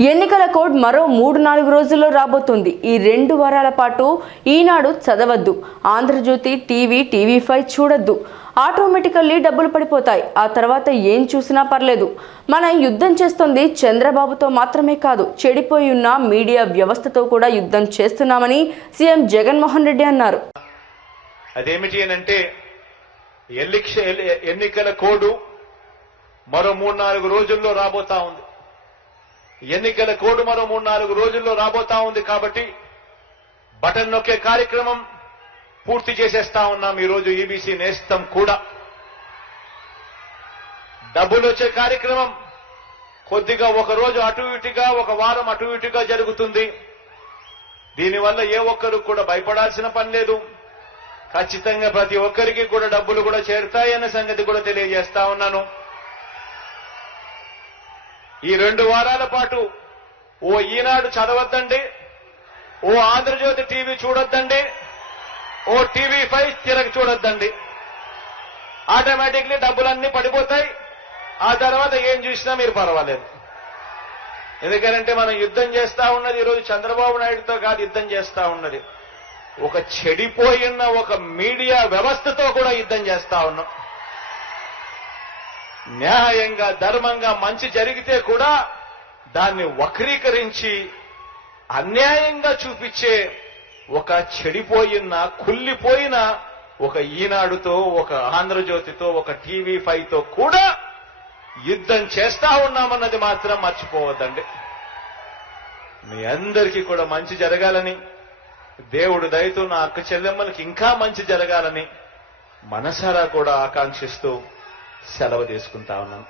ఎన్నికల కోడ్ మరో మూడు నాలుగు రోజుల్లో రాబోతుంది. ఈ రెండు వారాల పాటు ఈనాడు చదవద్దు. ఆంధ్రజ్యోతి టీవీ టీవీ ఫైవ్ చూడొద్దు. ఆటోమేటికల్లీ డబ్బులు పడిపోతాయి. ఆ తర్వాత ఏం చూసినా పర్లేదు. మనం యుద్ధం చేస్తుంది చంద్రబాబుతో మాత్రమే కాదు. చెడిపోయి ఉన్న మీడియా వ్యవస్థతో కూడా యుద్ధం చేస్తున్నామని సీఎం జగన్మోహన్ రెడ్డి అన్నారు. అదేమిటి అంటే ఎన్నికల కోడ్ మరో మూడు నాలుగు రోజుల్లో రాబోతా ఉంది. ఎన్నికల కోడ్ మరో మూడు నాలుగు రోజుల్లో రాబోతా ఉంది కాబట్టి బటన్ నొక్కే కార్యక్రమం పూర్తి చేసేస్తా ఉన్నాం ఈరోజు ఈబీసీ నేస్తం కూడా. డబ్బులు వచ్చే కార్యక్రమం కొద్దిగా ఒక రోజు అటు ఇటుగా ఒక వారం అటు ఇటుగా జరుగుతుంది. దీనివల్ల ఏ ఒక్కరు కూడా భయపడాల్సిన పని లేదు. ఖచ్చితంగా ప్రతి ఒక్కరికి కూడా డబ్బులు కూడా చేరుతాయన్న సంగతి కూడా తెలియజేస్తా ఉన్నాను. ఈ రెండు వారాల పాటు ఓ ఈనాడు చదవద్దండి ఓ ఆంధ్రజ్యోతి టీవీ చూడొద్దండి ఓ టీవీ ఫైవ్ తిరగ చూడొద్దండి. ఆటోమేటిక్లీ డబ్బులన్నీ పడిపోతాయి ఆ తర్వాత ఏం చూసినా మీరు పర్వాలేదు. ఎందుకంటే మనం యుద్ధం చేస్తా ఉన్నది ఈరోజు చంద్రబాబు నాయుడుతో కాదు యుద్ధం చేస్తా ఉన్నది. ఒక చెడిపోయిన ఒక మీడియా వ్యవస్థతో కూడా యుద్ధం చేస్తా ఉన్నాం. న్యాయంగా ధర్మంగా మంచి జరిగితే కూడా దాన్ని వక్రీకరించి అన్యాయంగా చూపించే ఒక చెడిపోయిన కుళ్ళిపోయిన ఒక ఈనాడుతో ఒక ఆంధ్రజ్యోతితో ఒక టీవీ ఫైవ్తో కూడా యుద్ధం చేస్తా ఉన్నామన్నది మాత్రం మర్చిపోవద్దండి. మీ అందరికీ కూడా మంచి జరగాలని దేవుడు దయతో నా అక్క చెల్లెమ్మలకి ఇంకా మంచి జరగాలని మనసారా కూడా ఆకాంక్షిస్తూ సెలవు తీసుకుంటా ఉన్నాను